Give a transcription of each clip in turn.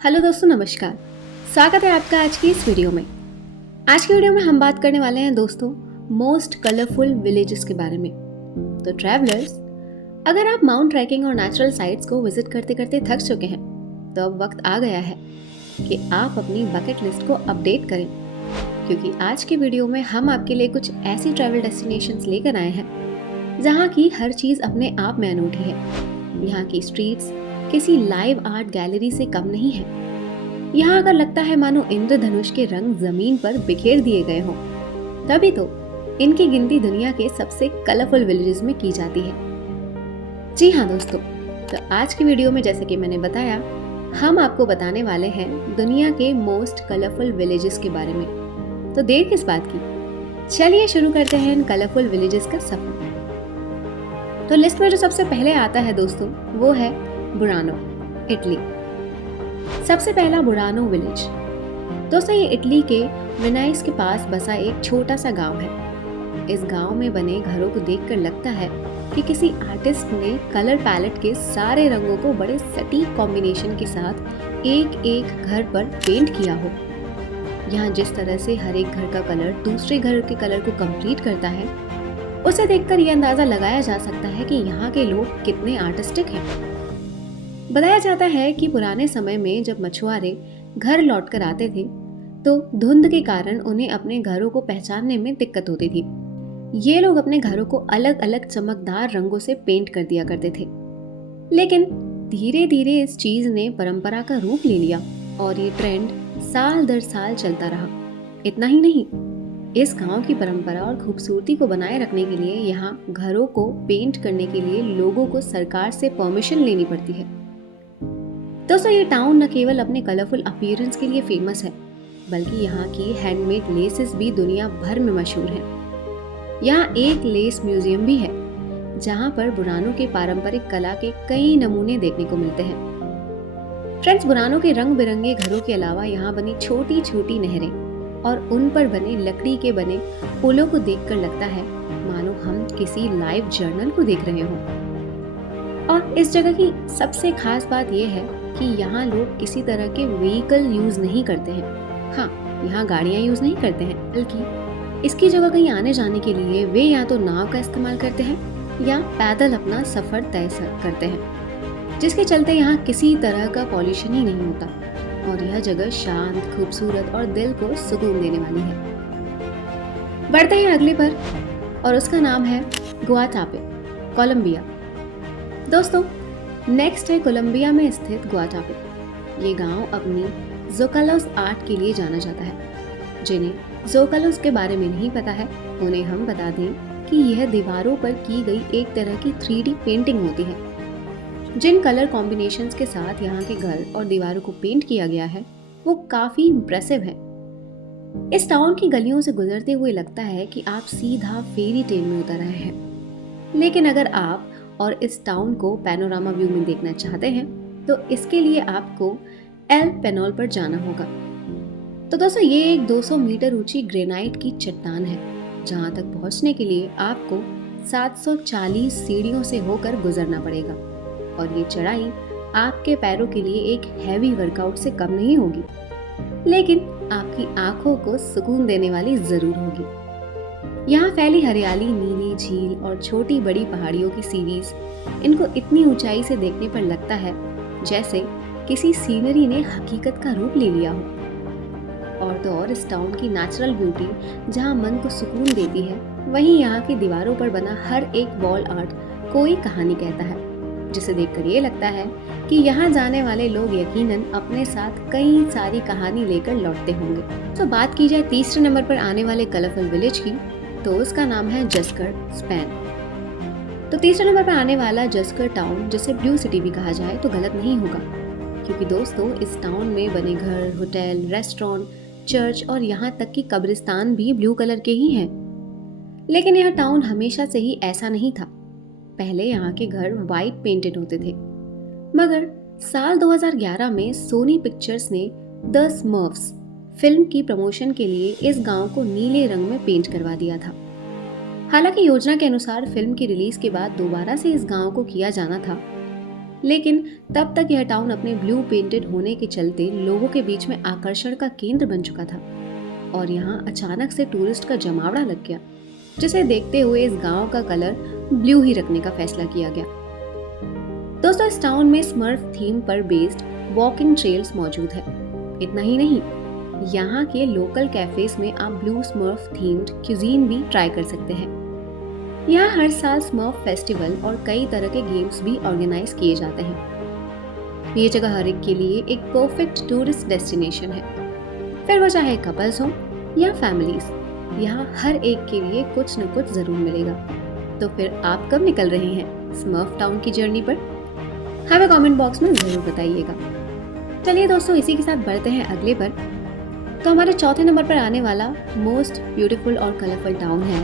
Hello दोस्तों, नमस्कार। स्वागत है आपका आज की इस वीडियो में। आज की वीडियो में हम बात करने वाले हैं दोस्तों मोस्ट कलरफुल विलेजेस के बारे में। तो ट्रैवलर्स, अगर आप माउंट ट्रैकिंग और नेचुरल साइट्स को विजिट करते करते थक चुके हैं तो अब वक्त आ गया है कि आप अपनी बकेट लिस्ट को अपडेट करें, क्योंकि आज की वीडियो में हम आपके लिए कुछ ऐसी ट्रैवल डेस्टिनेशंस लेकर आए हैं जहाँ की हर चीज़ अपने आप में अनूठी है। यहाँ की स्ट्रीट्स किसी लाइव आर्ट गैलरी से कम नहीं है। यहाँ अगर लगता है मानो इंद्रधनुष के रंग जमीन पर बिखेर दिए गए हों, तभी तो इनकी गिनती दुनिया के सबसे कलरफुल विलेजेस में की जाती है। जी हाँ दोस्तों, तो आज की वीडियो में जैसे कि मैंने बताया, हम आपको बताने वाले हैं दुनिया के मोस्ट कलरफुल विलेजेस के बारे में। तो देर किस बात की, चलिए शुरू करते हैं इन कलरफुल विलेजेस का सफर। तो लिस्ट में जो सबसे पहले आता है दोस्तों वो है बुरानो, इटली। सबसे पहला बुरानो विलेज। दोस्तों ये इटली के वेनाइस के पास बसा एक छोटा सा गांव है। इस गांव में बने घरों को देखकर लगता है कि किसी आर्टिस्ट ने कलर पैलेट के सारे रंगों को बड़े सटीक कॉम्बिनेशन के साथ एक एक घर पर पेंट किया हो। यहाँ जिस तरह से हर एक घर का कलर दूसरे घर के कलर को कंप्लीट करता है, उसे देखकर यह अंदाजा लगाया जा सकता है कि यहाँ के लोग कितने आर्टिस्टिक हैं। बताया जाता है कि पुराने समय में जब मछुआरे घर लौटकर आते थे तो धुंध के कारण उन्हें अपने घरों को पहचानने में दिक्कत होती थी। ये लोग अपने घरों को अलग अलग चमकदार रंगों से पेंट कर दिया करते थे। लेकिन धीरे धीरे इस चीज ने परंपरा का रूप ले लिया और ये ट्रेंड साल दर साल चलता रहा। इतना ही नहीं, इस गांव की परंपरा और खूबसूरती को बनाए रखने के लिए यहाँ घरों को पेंट करने के लिए लोगों को सरकार से परमिशन लेनी पड़ती है। दोस्तों ये टाउन न केवल अपने कलरफुल अपीयरेंस के लिए फेमस है, बल्कि यहाँ की हैंडमेड लेसेस भी दुनिया भर में मशहूर हैं। यहाँ एक लेस म्यूजियम भी है जहाँ पर बुरानो के पारंपरिक कला के कई नमूने देखने को मिलते हैं। फ्रेंड्स, बुरानो के रंग बिरंगे घरों के अलावा यहाँ बनी छोटी छोटी नहरें और उन पर बने लकड़ी के बने पुलों को देखकर लगता है मानो हम किसी लाइव जर्नल को देख रहे हों। और इस जगह की सबसे खास बात यह है कि यहाँ लोग किसी तरह के व्हीकल यूज नहीं करते हैं। हाँ, यहाँ गाड़ियाँ यूज नहीं करते हैं, बल्कि इसकी जगह कहीं आने जाने के लिए वे या तो नाव का इस्तेमाल करते हैं या पैदल अपना सफर तय करते हैं, जिसके चलते यहाँ किसी तरह का पॉल्यूशन ही नहीं होता और यह जगह शांत, खूबसूरत और दिल को सुकून देने वाली है। बढ़ते हैं अगले पर और उसका नाम है गुआटापे, कोलंबिया। दोस्तों नेक्स्ट है कोलंबिया में स्थित गुआटापे। ये गांव अपनी जोकालोस आर्ट के लिए जाना जाता है। जिन्हें जोकालोस के बारे में नहीं पता है, उन्हें हम बता दें कि यह दीवारों पर की गई एक तरह की 3D पेंटिंग होती है। जिन कलर कॉम्बिनेशंस के साथ यहाँ के घर और दीवारों को पेंट किया गया है वो काफी इम्प्रेसिव है। इस टाउन की गलियों से गुजरते हुए लगता है कि आप सीधा फेरी टेल में उतर रहे हैं। लेकिन अगर आप और इस टाउन को पैनोरामा व्यू में देखना चाहते हैं तो इसके लिए आपको एल पेनोल पर जाना होगा। तो दोस्तों ये एक 200 मीटर ऊंची ग्रेनाइट की चट्टान है जहां तक पहुंचने के लिए आपको 740 सीढ़ियों से होकर गुजरना पड़ेगा और ये चढ़ाई आपके पैरों के लिए एक हैवी वर्कआउट से कम नहीं होगी, लेकिन आपकी आंखों को सुकून देने वाली जरूर होगी। यहाँ फैली हरियाली, नीली झील और छोटी बड़ी पहाड़ियों की सीरीज इनको इतनी ऊंचाई से देखने पर लगता है जैसे किसी सीनरी ने हकीकत का रूप ले लिया हो। और तो और इस टाउन की नेचुरल ब्यूटी जहाँ मन को सुकून देती है, वहीं यहाँ की दीवारों पर बना हर एक वॉल आर्ट कोई कहानी कहता है, जिसे देखकर ये लगता है कि यहाँ जाने वाले लोग यकीनन अपने साथ कई सारी कहानी लेकर लौटते होंगे। तो बात की जाए तीसरे नंबर पर आने वाले कलरफुल विलेज की, तो उसका नाम है जस्कर, स्पेन। तो तीसरे नंबर पर आने वाला जस्कर टाउन, जिसे ब्लू सिटी भी कहा जाए तो गलत नहीं होगा, क्योंकि दोस्तों इस टाउन में बने घर, होटल, रेस्टोरेंट, चर्च और यहाँ तक कि कब्रिस्तान भी ब्लू कलर के ही हैं। लेकिन यह टाउन हमेशा से ही ऐसा नहीं था। पहले यहाँ के घर वाइट पेंटेड होते थे, मगर साल 2011 में सोनी पिक्चर्स ने द स्मर्फ्स फिल्म की प्रमोशन के लिए इस गांव को नीले रंग में पेंट करवा दिया था। हालांकि योजना के अनुसार फिल्म की रिलीज के बाद दोबारा से इस गांव को किया जाना था, लेकिन तब तक यह टाउन अपने ब्लू पेंटेड होने के चलते लोगों के बीच में आकर्षण का केंद्र बन चुका था और यहाँ अचानक से टूरिस्ट का जमावड़ा लग गया, जिसे देखते हुए इस गांव का कलर ब्लू ही रखने का फैसला किया गया। दोस्तों, इस टाउन में स्मर्फ थीम पर बेस्ड वॉकिंग ट्रेल्स मौजूद है। इतना ही नहीं, यहाँ के लोकल कैफेज में आप ब्लू स्मर्फ थीम्ड क्यूजीन भी ट्राई कर सकते हैं। यहाँ हर साल स्मर्फ फेस्टिवल और कई तरह के गेम्स भी ऑर्गेनाइज किए जाते हैं। ये जगह हर एक के लिए एक परफेक्ट टूरिस्ट डेस्टिनेशन है, फिर वो चाहे कपल्स हो या फैमिलीज, यहाँ हर एक के लिए कुछ न कुछ जरूर मिलेगा। तो फिर आप कब निकल रहे हैं स्मर्फ टाउन की जर्नी पर? हमें कमेंट बॉक्स में जरूर बताइएगा। चलिए दोस्तों, इसी के साथ बढ़ते हैं अगले पर। तो हमारे चौथे नंबर पर आने वाला मोस्ट ब्यूटीफुल और कलरफुल टाउन है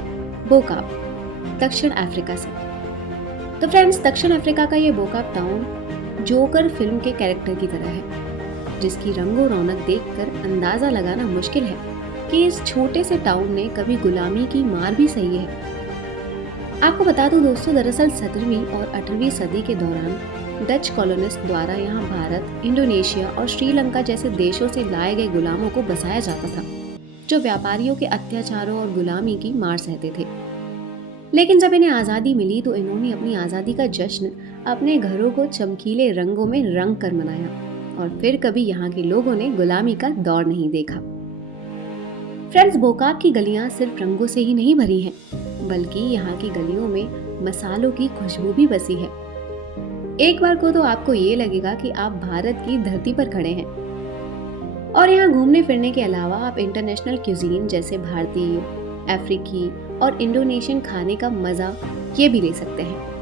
बोकाप, दक्षिण अफ्रीका से। तो फ्रेंड्स, दक्षिण अफ्रीका का ये बोकाप टाउन जोकर फिल्म के कैरेक्टर की तरह है, जिसकी रंगो रौनक देखकर अंदाजा लगाना मुश्किल है कि इस छोटे से टाउन ने कभी गुलामी की मार भी सही है। आपको बता दूं दोस्तों, दरअसल 17वीं और 18वीं सदी के दौरान डच कॉलोनिस्ट द्वारा यहाँ भारत, इंडोनेशिया और श्रीलंका जैसे देशों से लाए गए गुलामों को बसाया जाता था, जो व्यापारियों के अत्याचारों और गुलामी की मार सहते थे। लेकिन जब इन्हें आज़ादी मिली तो इन्होंने अपनी आज़ादी का जश्न अपने घरों को चमकीले रंगों में रंग कर मनाया और फिर कभी यहाँ के लोगों ने गुलामी का दौर नहीं देखा। फ्रेंड्स, बोकाप की गलियां सिर्फ रंगों से ही नहीं भरी हैं, बल्कि यहाँ की गलियों में मसालों की खुशबू भी बसी है। एक बार को तो आपको ये लगेगा कि आप भारत की धरती पर खड़े हैं। और यहाँ घूमने फिरने के अलावा आप इंटरनेशनल क्यूजीन जैसे भारतीय, अफ्रीकी और इंडोनेशियन खाने का मजा ये भी ले सकते हैं।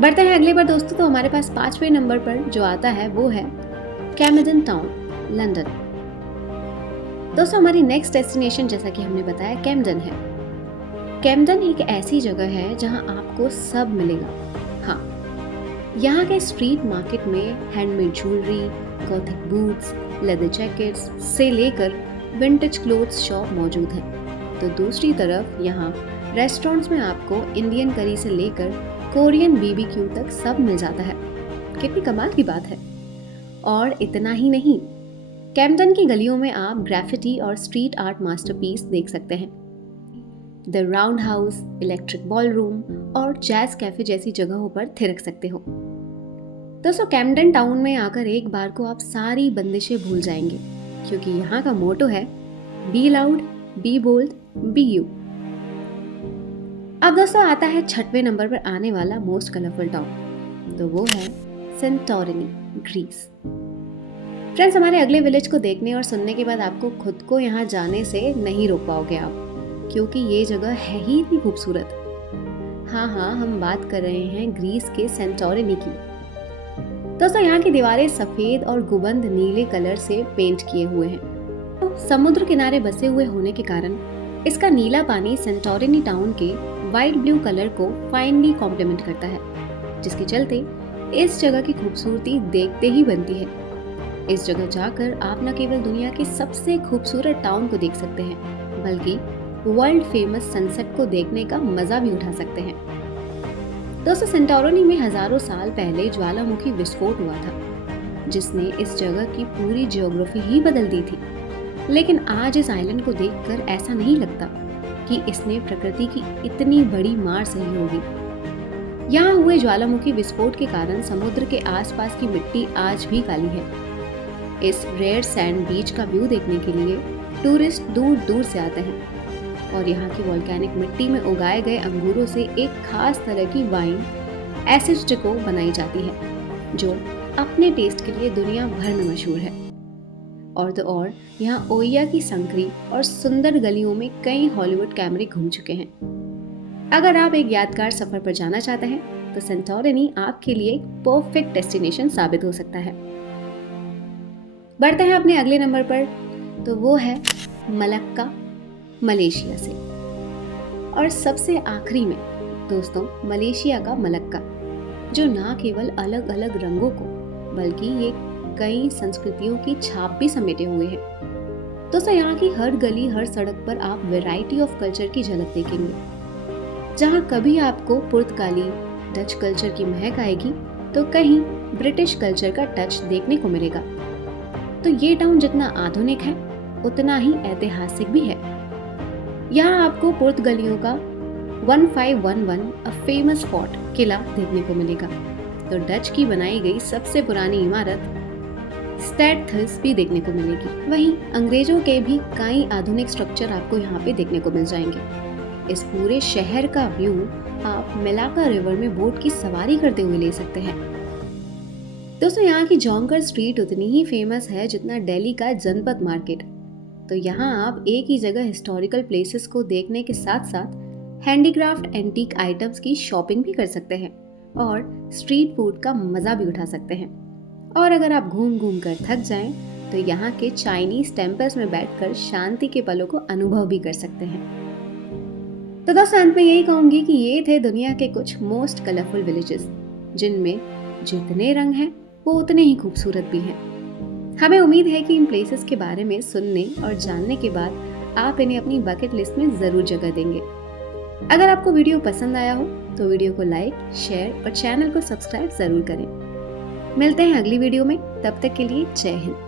बढ़ते हैं अगले बार दोस्तों। तो हमारे पास 5वें नंबर पर जो आता है वो है कैमडन टाउन, लंदन। दोस्तों, हमारी नेक्स्ट डेस्टिनेशन जैसा कि हमने बताया कैमडन है। कैमडन एक ऐसी जगह है जहां आपको सब मिलेगा। हाँ, यहाँ के स्ट्रीट मार्केट में handmade jewellery, Gothic boots, leather jackets से लेकर विंटेज क्लोथ्स शॉप मौजूद है। तो दूसरी तरफ यहाँ रेस्टोरेंट्स में आपको इंडियन करी से लेकर कोरियन बीबीक्यू तक सब मिल जाता है। कितनी कमाल की बात है। और इतना ही नहीं, कैमडन की गलियों में आप ग्राफिटी और स्ट्रीट आर्ट मास्टरपीस देख सकते हैं। The round house, electric ballroom और जैज कैफे जैसी जगहों पर थिरक सकते हो। दोस्तों, कैमडन टाउन में आकर एक बार को आप सारी बंदिशें भूल जाएंगे, क्योंकि यहाँ का मोटो है be loud, be bold, be you. अब दोस्तों आता है 6वें नंबर पर आने वाला मोस्ट कलरफुल टाउन, तो वो है सेंटोरिनी, ग्रीस। फ्रेंड्स, हमारे अगले विलेज को देखने और सुनने के बाद आपको खुद को यहाँ जाने से नहीं रोक पाओगे आप, क्योंकि ये जगह है ही इतनी खूबसूरत। हाँ, हम बात कर रहे हैं ग्रीस के सेंटोरिनी की। दोस्तों, यहाँ की दीवारें सफेद और गुबंद नीले कलर से पेंट किए हुए हैं। तो समुद्र किनारे बसे हुए होने के कारण इसका नीला पानी सेंटोरिनी टाउन के वाइट ब्लू कलर को फाइनली कॉम्प्लीमेंट करता है, जिसके चलते इस जगह की खूबसूरती देखते ही बनती है। इस जगह जाकर आप न केवल दुनिया के सबसे खूबसूरत टाउन को देख सकते हैं, बल्कि वर्ल्ड फेमस सनसेट को देखने का मजा भी उठा सकते हैं। दोस्तों, सेंटोरिनी में हजारों साल पहले ज्वालामुखी विस्फोट हुआ था, जिसने इस जगह की पूरी जियोग्राफी ही बदल दी थी। लेकिन आज इस आइलैंड को देखकर ऐसा नहीं लगता कि इसने प्रकृति की इतनी बड़ी मार सही होगी। यहाँ हुए ज्वालामुखी विस्फोट के कारण समुद्र के आसपास की मिट्टी आज भी काली है। इस रेयर सैंड बीच का व्यू देखने के लिए टूरिस्ट दूर दूर से आते हैं और यहाँ की वोल्केनिक मिट्टी में उगाए गए अंगूरों से एक खास तरह की वाइन एसिस्टिको बनाई जाती है, जो अपने टेस्ट के लिए दुनिया भर में मशहूर है। और तो और यहाँ ओइया की संकरी और सुंदर गलियों में कई हॉलीवुड कैमरे घूम चुके हैं। अगर आप एक यादगार सफर पर जाना चाहते हैं तो सेंटोरिनी आपके लिए एक परफेक्ट डेस्टिनेशन साबित हो सकता है। बढ़ते हैं अपने अगले नंबर पर, तो वो है मलक्का, मलेशिया से। और सबसे आखिरी में दोस्तों मलेशिया का मलक्का, जो ना केवल अलग अलग रंगों को बल्कि ये कई संस्कृतियों की छाप भी समेटे हुए हैं। दोस्तों, यहाँ की हर गली हर सड़क पर आप वैरायटी ऑफ कल्चर की झलक देखेंगे, जहाँ कभी आपको पुर्तगाली, डच कल्चर की महक आएगी तो कहीं ब्रिटिश कल्चर का टच देखने को मिलेगा। तो ये टाउन जितना आधुनिक है उतना ही ऐतिहासिक भी है। यहाँ आपको पुर्तगालियों का 1511 अ फेमस फोर्ट किला देखने को मिलेगा। तो डच की बनाई गई सबसे पुरानी इमारत स्टैडथस भी देखने को मिलेगी। वहीं अंग्रेजों के भी कई आधुनिक स्ट्रक्चर आपको यहाँ पे देखने को मिल जाएंगे। इस पूरे शहर का व्यू आप मेलाका रिवर में बोट की सवारी करते हुए ले सकते हैं। दोस्तों, यहाँ की जोंगर स्ट्रीट उतनी ही फेमस है जितना दिल्ली का जनपद मार्केट। तो यहाँ आप एक ही जगह हिस्टोरिकल प्लेसेस को देखने के साथ साथ हैंडीक्राफ्ट एंटीक आइटम्स की शॉपिंग भी कर सकते हैं और स्ट्रीट फूड का मजा भी उठा सकते हैं। और अगर आप घूम घूम कर थक जाएं तो यहाँ के चाइनीज टेम्पल्स में बैठकर शांति के पलों को अनुभव भी कर सकते हैं। तो दोस्तों, अंत में यही कहूंगी कि ये थे दुनिया के कुछ मोस्ट कलरफुल विलेजेस, जिनमें जितने रंग हैं वो उतने ही खूबसूरत भी हैं। हमें उम्मीद है कि इन प्लेसेस के बारे में सुनने और जानने के बाद आप इन्हें अपनी बकेट लिस्ट में जरूर जगह देंगे। अगर आपको वीडियो पसंद आया हो तो वीडियो को लाइक, शेयर और चैनल को सब्सक्राइब जरूर करें। मिलते हैं अगली वीडियो में, तब तक के लिए जय हिंद।